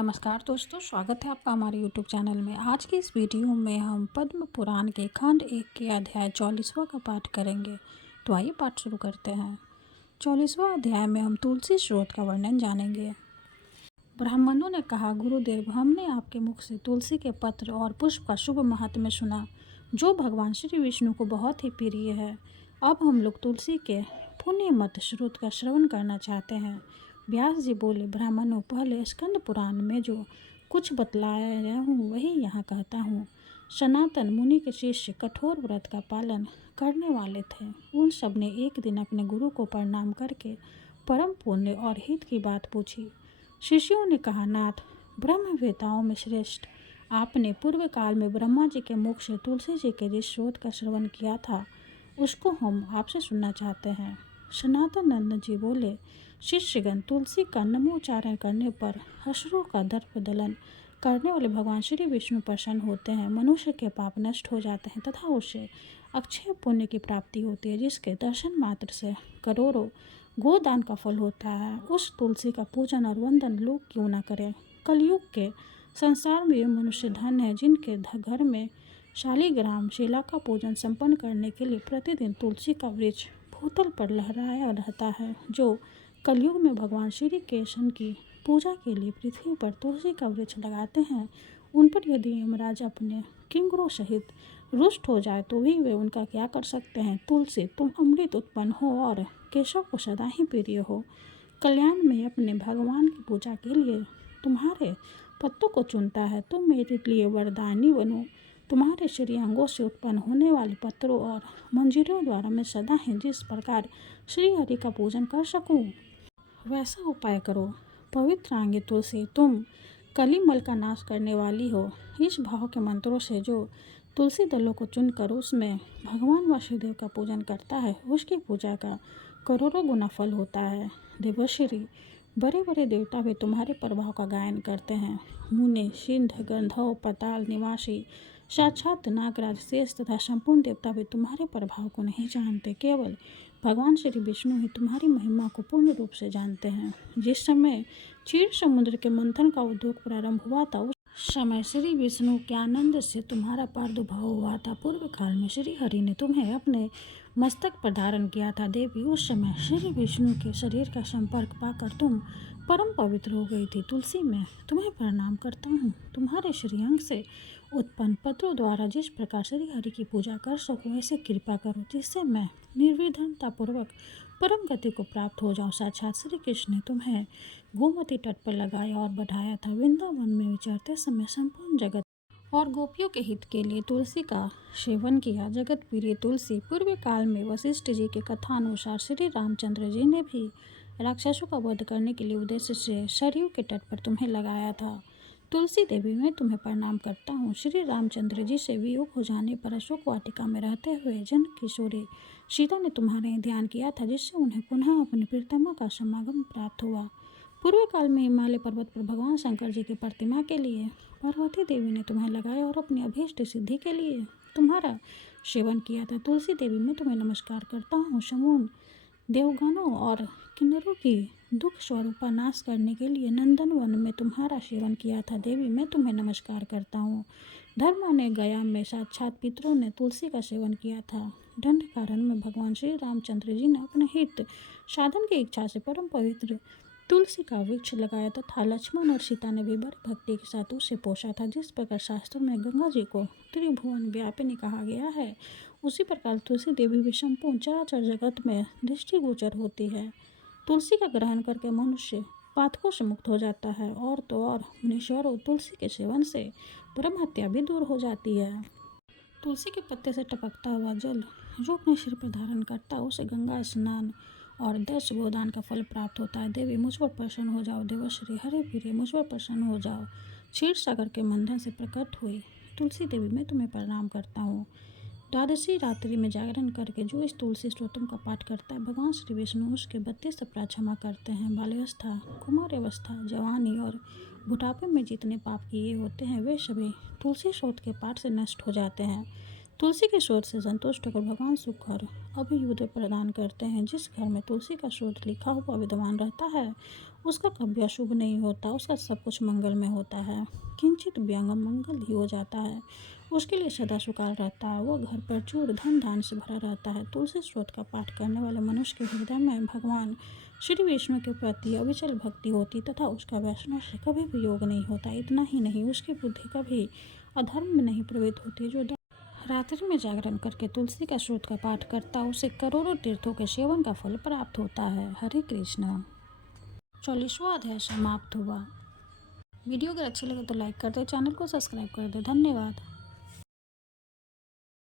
नमस्कार दोस्तों, स्वागत है आपका हमारे YouTube चैनल में। आज की इस वीडियो में हम पद्म पुराण के खंड 1 के अध्याय 44वां का पाठ करेंगे। तो आइए पाठ शुरू करते हैं। 44वां अध्याय में हम तुलसी स्रोत का वर्णन जानेंगे। ब्राह्मणों ने कहा, गुरुदेव, हमने आपके मुख से तुलसी के पत्र और पुष्प का शुभ महात्म्य सुना, जो भगवान श्री विष्णु को बहुत ही प्रिय है। अब हम लोग तुलसी के पुण्यमत स्रोत का श्रवण करना चाहते हैं। व्यास जी बोले, ब्राह्मणों, पहले स्कंद पुराण में जो कुछ बतलाया हूँ वही यहाँ कहता हूँ। सनातन मुनि के शिष्य कठोर व्रत का पालन करने वाले थे। उन सब ने एक दिन अपने गुरु को प्रणाम करके परम पुण्य और हित की बात पूछी। शिष्यों ने कहा, नाथ, ब्रह्मवेताओं में श्रेष्ठ, आपने पूर्व काल में ब्रह्मा जी के मुख से तुलसी जी के जिस स्रोत का श्रवण किया था उसको हम आपसे सुनना चाहते हैं। सनातन नंद जी बोले, शिष्यगण, तुलसी का नमोच्चारण करने पर अश्रुओं का दर्प दलन करने वाले भगवान श्री विष्णु प्रसन्न होते हैं। मनुष्य के पाप नष्ट हो जाते हैं तथा उसे अक्षय पुण्य की प्राप्ति होती है, जिसके दर्शन मात्र से करोड़ों गोदान का फल होता है। उस तुलसी का पूजन और वंदन लोग क्यों न करें। कलयुग के संसार में मनुष्य धन है, जिनके घर में शालिग्राम शिला का पूजन संपन्न करने के लिए प्रतिदिन तुलसी का वृक्ष भूतल पर लहराया रहता है। जो कलयुग में भगवान श्री कृष्ण की पूजा के लिए पृथ्वी पर तुलसी का वृक्ष लगाते हैं, उन पर यदि यमराज अपने किंकरों सहित रुष्ट हो जाए तो भी वे उनका क्या कर सकते हैं। तुलसी, तुम अमृत उत्पन्न हो और केशव को सदा ही प्रिय हो। कल्याण में अपने भगवान की पूजा के लिए तुम्हारे पत्तों को चुनता है। तुम मेरे लिए वरदानी बनो। तुम्हारे श्री अंगों से उत्पन्न होने वाले पत्रों और मंजरियों द्वारा मैं सदा ही जिस प्रकार श्री हरि का पूजन कर सकूं, वैसा उपाय करो। पवित्र आंगे तुलसी, तुम कलिमल का नाश करने वाली हो। इस भाव के मंत्रों से जो तुलसी दलों को चुनकर उसमें भगवान वासुदेव का पूजन करता है, उसकी पूजा का करोड़ों गुना फल होता है। देवश्री, बड़े बड़े देवता भी तुम्हारे प्रभाव का गायन करते हैं। मुनि, सिंध, गंधर्व, पाताल निवासी, साक्षात नागराज, शेष तथा संपूर्ण देवता भी तुम्हारे प्रभाव को नहीं जानते। केवल भगवान श्री विष्णु ही तुम्हारी महिमा को पूर्ण रूप से जानते हैं। जिस समय क्षीर समुद्र के मंथन का उद्योग प्रारंभ हुआ था, उस समय श्री विष्णु के आनंद से तुम्हारा प्रादुर्भाव हुआ था। पूर्व काल में श्री हरि ने तुम्हें अपने मस्तक पर धारण किया था। देवी, उस समय श्री विष्णु के शरीर का संपर्क पाकर तुम परम पवित्र हो गई थी। तुलसी, मैं तुम्हें प्रणाम करता हूँ। तुम्हारे श्रीअंग से उत्पन्न पत्रों द्वारा जिस प्रकार श्री हरि की पूजा कर सकूं, ऐसे कृपा करो जिससे मैं निर्विघ्नता पूर्वक परम गति को प्राप्त हो जाऊं। साक्षात श्री कृष्ण ने तुम्हें गोमती तट पर लगाया और बढ़ाया था। वृंदावन में विचरते समय संपूर्ण जगत और गोपियों के हित के लिए तुलसी का सेवन किया। जगत प्रिय तुलसी, पूर्व काल में वशिष्ठ जी के कथानुसार श्री रामचंद्र जी ने भी राक्षसों का वध करने के लिए उद्देश्य से सरयू के तट पर तुम्हें लगाया था। तुलसी देवी, मैं तुम्हें प्रणाम करता हूँ। श्री रामचंद्र जी से वियोग हो जाने पर अशोक वाटिका में रहते हुए जन किशोरी सीता ने तुम्हारे ध्यान किया था, जिससे उन्हें पुनः अपने प्रियतमा का समागम प्राप्त हुआ। पूर्व काल में हिमालय पर्वत पर भगवान शंकर जी की प्रतिमा के लिए पार्वती देवी ने तुम्हें लगाया और अपनी अभीष्ट सिद्धि के लिए तुम्हारा सेवन किया था। तुलसी देवी, मैं तुम्हें नमस्कार करता हूँ। समून देवगणों और किन्नरों की दुख स्वरूपा नाश करने के लिए नंदन वन में तुम्हारा सेवन किया था। देवी, मैं तुम्हें नमस्कार करता हूँ। धर्म ने गया में साक्षात पितरों ने तुलसी का सेवन किया था। दंडकारण्य में भगवान श्री रामचंद्र जी ने अपने हित साधन की इच्छा से परम पवित्र तुलसी का वृक्ष लगाया तथा लक्ष्मण और सीता ने भी बड़ी भक्ति के साथ उसे पोषा था। जिस प्रकार शास्त्रों में गंगा जी को त्रिभुवन व्यापिनी कहा गया है, उसी प्रकार तुलसी देवी भी संपूर्ण चराचर जगत में दृष्टिगोचर होती है। तुलसी का ग्रहण करके मनुष्य पातकों से मुक्त हो जाता है, और तो और मुनीश्वरों, तुलसी के सेवन से ब्रह्म हत्या भी दूर हो जाती है। तुलसी के पत्ते से टपकता हुआ जल जो अपने सिर पर धारण करता है, उसे गंगा स्नान और 10 गोदान का फल प्राप्त होता है। देवी, मुझ पर प्रसन्न हो जाओ। देवश्री, हरे प्रिय, मुझ पर प्रसन्न हो जाओ। क्षीर सागर के मंथन से प्रकट हुई तुलसी देवी, मैं तुम्हें प्रणाम करता हूँ। द्वादशी रात्रि में जागरण करके जो इस तुलसी स्तोत्रम का पाठ करता है, भगवान श्री विष्णु उसके 32 अपराध क्षमा करते हैं। बाल्यावस्था, कुमारावस्था, जवानी और बुढ़ापे में जितने पाप किए होते हैं, वे सभी तुलसी स्रोत के पाठ से नष्ट हो जाते हैं। तुलसी के स्रोत से संतुष्ट होकर भगवान सुख और अभ्युदय प्रदान करते हैं। जिस घर में तुलसी का स्रोत लिखा हुआ विद्यमान रहता है उसका कभी अशुभ नहीं होता, उसका सब कुछ मंगलमय होता है। किंचित व्यंगम मंगल ही हो जाता है, उसके लिए सदा सुकाल रहता है, वह घर प्रचुर धन धान से भरा रहता है। तुलसी स्रोत का पाठ करने वाले मनुष्य के हृदय में भगवान श्री विष्णु के प्रति अविचल भक्ति होती तथा उसका वैष्णव से कभी भी योग नहीं होता। इतना ही नहीं, उसकी बुद्धि कभी अधर्म में नहीं प्रवृत्त होती। जो रात्रि में जागरण करके तुलसी का स्रोत का पाठ करता उसे करोड़ों तीर्थों के सेवन का फल प्राप्त होता है। हरे कृष्णा। 40वां अध्याय समाप्त हुआ। वीडियो अगर अच्छी लगे तो लाइक कर दे, चैनल को सब्सक्राइब कर दे। धन्यवाद।